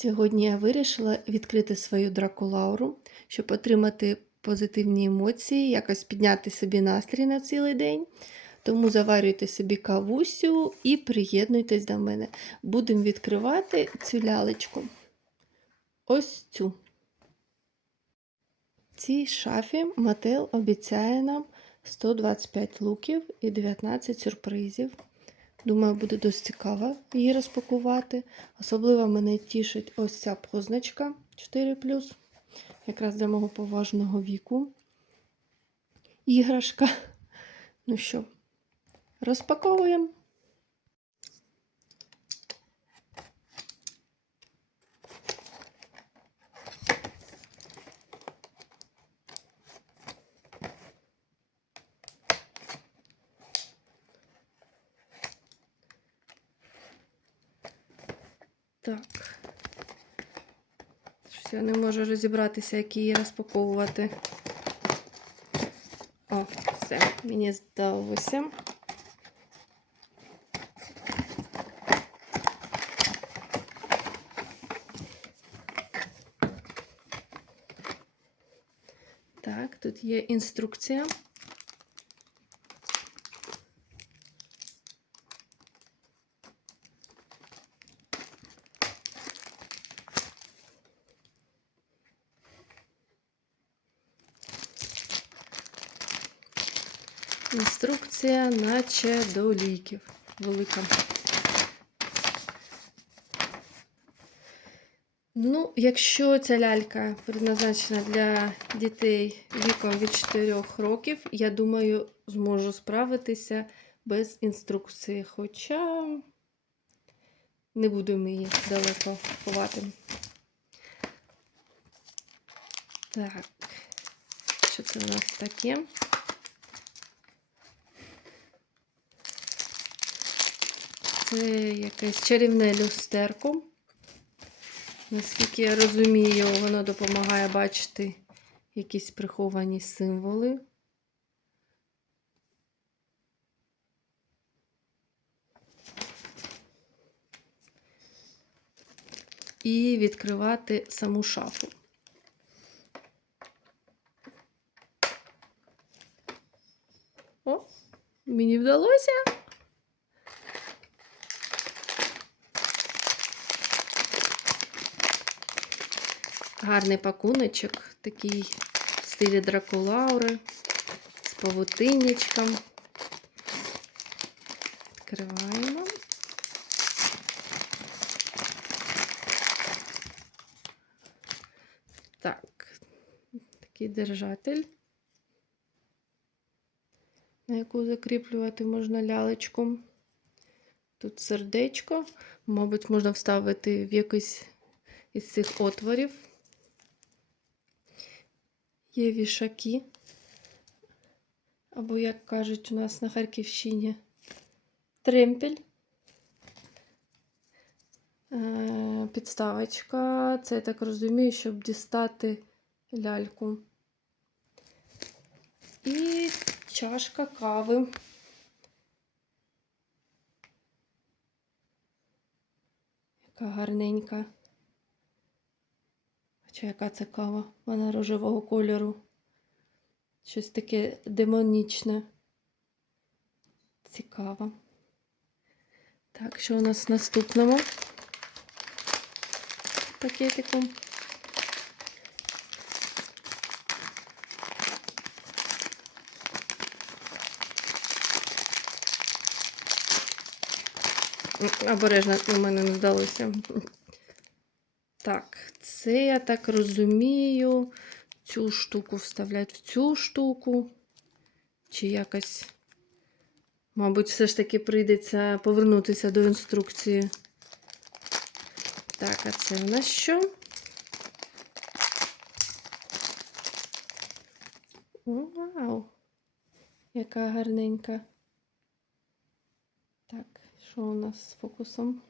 Сьогодні я вирішила відкрити свою дракулауру, щоб отримати позитивні емоції, якось підняти собі настрій на цілий день. Тому заварюйте собі кавусю і приєднуйтесь до мене. Будемо відкривати цю лялечку. Ось цю. В цій шафі Мател обіцяє нам 125 луків і 19 сюрпризів. Думаю, буде досить цікаво її розпакувати. Особливо мене тішить ось ця позначка 4, якраз для мого поважного віку. Іграшка. Ну що, розпаковуємо. Так. Щось я не можу розібратися, як її розпаковувати. О, все, мені здалося. Так, тут є інструкція. Інструкція, наче до ліків. Велика. Ну, якщо ця лялька предназначена для дітей віком від 4 років, я думаю, зможу справитися без інструкції. Хоча не будемо її далеко ховати. Так, що це у нас таке? Це якесь чарівне люстерко. Наскільки я розумію, воно допомагає бачити якісь приховані символи. І відкривати саму шафу. О, мені вдалося. Гарний пакуночок, такий в стилі дракулаури з павутиннячком. Відкриваємо. Так, такий держатель, на яку закріплювати можна лялечку. Тут сердечко, мабуть, можна вставити в якийсь із цих отворів. Є вішаки, або, як кажуть у нас на Харківщині, тремпель. Е, Підставочка. Це я так розумію, щоб дістати ляльку. І чашка кави. Яка гарненька. Хоча яка це кава? Вона рожевого кольору. Щось таке демонічне. Цікаво. Так, що у нас в наступному пакетику? Обережно у мене не здалося. Так, це, я так розумію, цю штуку вставлять в цю штуку. Чи якось, мабуть, все ж таки прийдеться повернутися до інструкції. Так, а це у нас що? Вау! Яка гарненька. Так, що у нас з фокусом?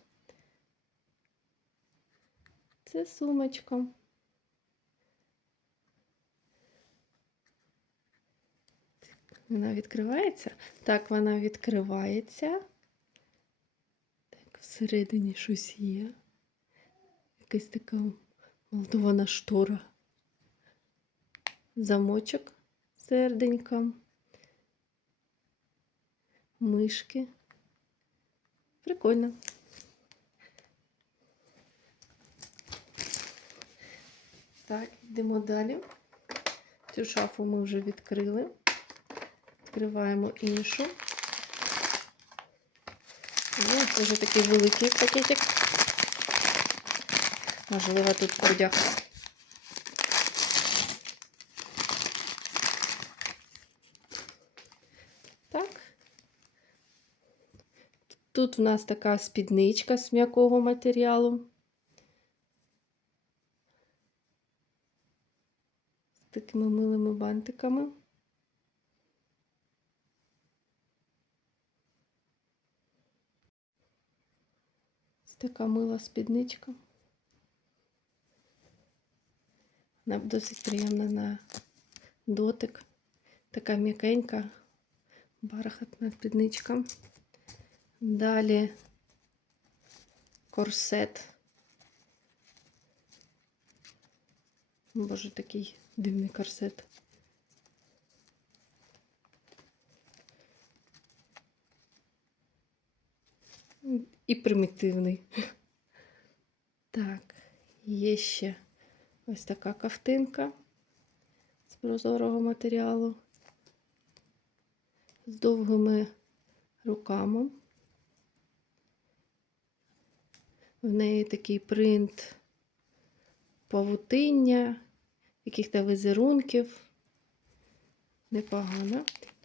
Це сумочка. Вона відкривається? Так, вона відкривається. Так, всередині щось є. Якась така молдована штора. Замочок з серденьком. Мишки. Прикольно. Так, йдемо далі. Цю шафу ми вже відкрили. Відкриваємо іншу. Ось це вже такий великий пакетик. Можливо, тут одяг. Так. Тут в нас така спідничка з м'якого матеріалу. З такими милими бантиками. Ось така мила спідничка. Вона досить приємна на дотик. Така м'якенька, бархатна спідничка. Далі корсет. Боже, такий дивний корсет. І примітивний. Так, є ще ось така ковтинка з прозорого матеріалу з довгими руками. В неї такий принт павутиння, яких-то візерунків. Непогано.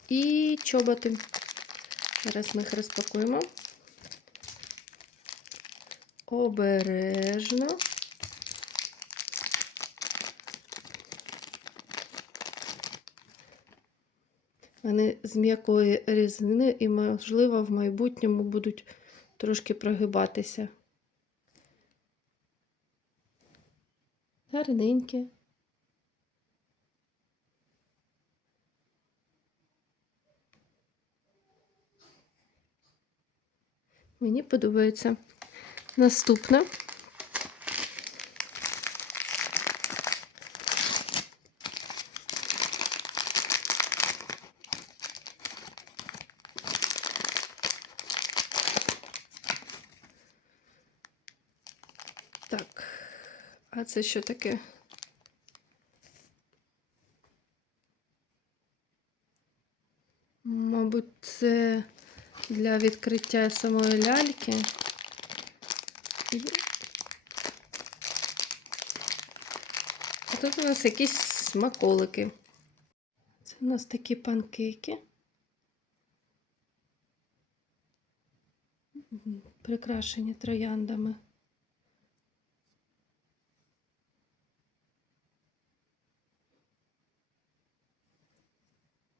І чоботи. Зараз ми їх розпакуємо. Обережно. Вони з м'якої різини і, можливо, в майбутньому будуть трошки прогибатися. Гарненькі. Мені подобається. Наступне. Так, а це що таке? Мабуть, це для відкриття самої ляльки. А тут у нас якісь смаколики. Це у нас такі панкейки. Прикрашені трояндами.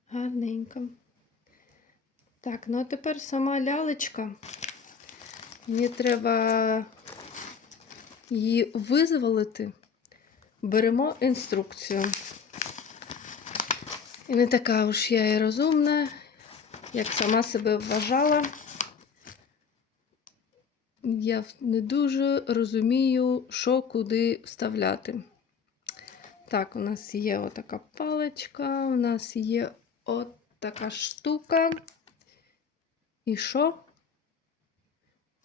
Гарненько. Так, ну а тепер сама лялечка. Мені треба її визволити. Беремо інструкцію. І не така уж я і розумна, як сама себе вважала. Я не дуже розумію, що куди вставляти. Так, у нас є отака паличка, у нас є от така штука. І що?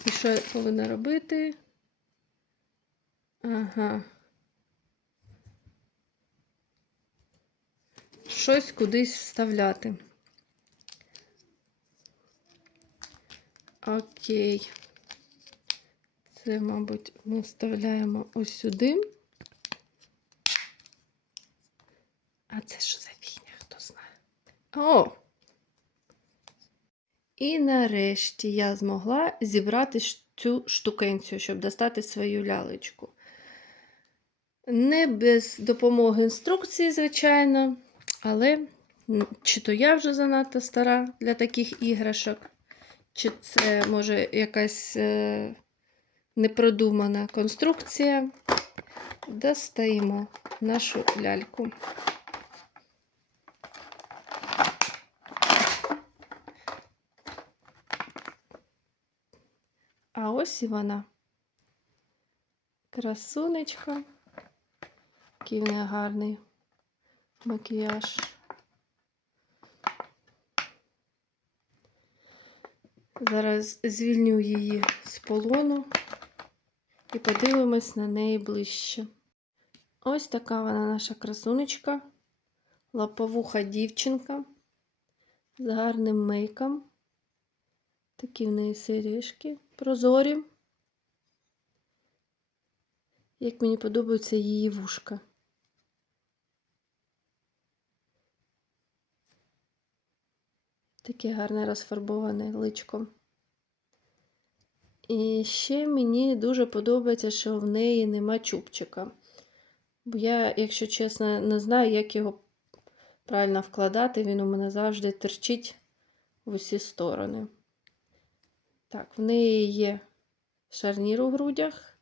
І що я повинна робити? Ага. Щось кудись вставляти. Окей. Це, мабуть, ми вставляємо ось сюди. А це що за фігня, хто знає? О! І нарешті я змогла зібрати цю штукенцію, щоб достати свою лялечку. Не без допомоги інструкції, звичайно, але чи то я вже занадто стара для таких іграшок, чи це може якась е, непродумана конструкція. Достаємо нашу ляльку. А ось і вона. Красунечка. Який в неї гарний макіяж. Зараз звільню її з полону і подивимось на неї ближче. Ось така вона наша красунечка, лаповуха дівчинка з гарним мейком. Такі в неї сережки прозорі. Як мені подобаються її вушка. Таке гарне розфарбоване личко. І ще мені дуже подобається, що в неї нема чубчика. Бо я, якщо чесно, не знаю, як його правильно вкладати. Він у мене завжди терчить в усі сторони. Так, в неї є шарнір у грудях.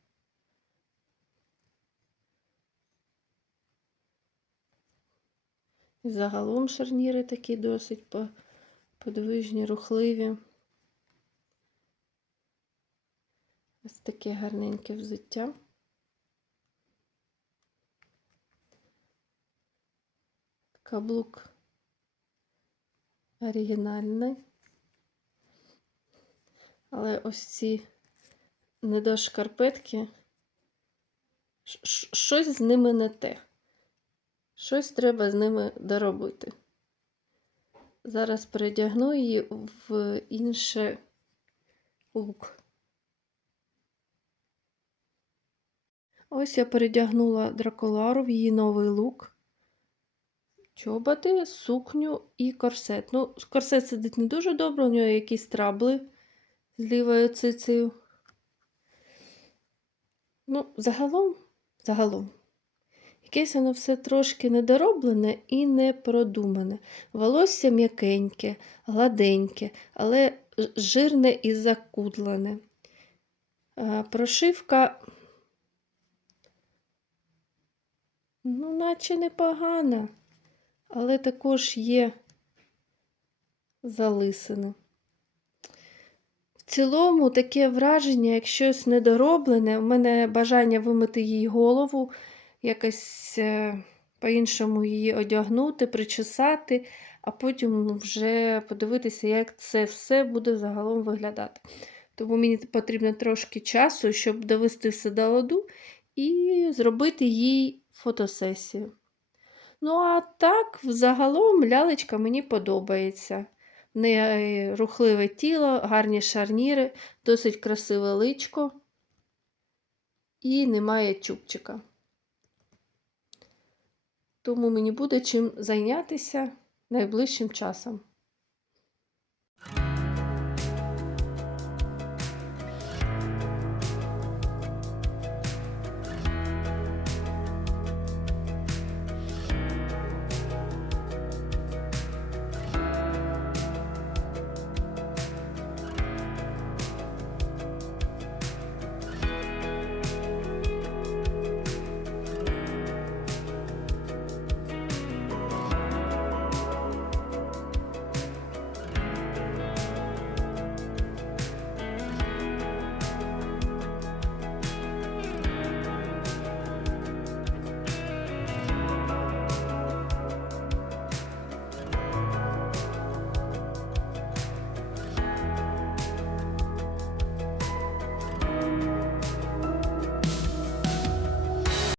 Загалом шарніри такі досить подвижні, рухливі. Ось таке гарненьке взуття. Каблук оригінальний. Але ось ці недошкарпетки, щось з ними не те. Щось треба з ними доробити. Зараз передягну її в інше лук. Ось я передягнула драколару в її новий лук. Чоботи, сукню і корсет. Ну, корсет сидить не дуже добре, у нього якісь трабли з лівою цицею. Ну, загалом, загалом, якесь воно все трошки недороблене і не продумане. Волосся м'якеньке, гладеньке, але жирне і закудлене. Прошивка, ну, наче непогана, але також є залисини. Цілому таке враження, як щось недороблене, в мене бажання вимити їй голову, якось е, по-іншому її одягнути, причесати, а потім вже подивитися, як це все буде загалом виглядати. Тому мені потрібно трошки часу, щоб довести все до ладу і зробити їй фотосесію. Ну, а так, взагалом, лялечка мені подобається. В неї рухливе тіло, гарні шарніри, досить красиве личко і немає чубчика. Тому мені буде чим зайнятися найближчим часом.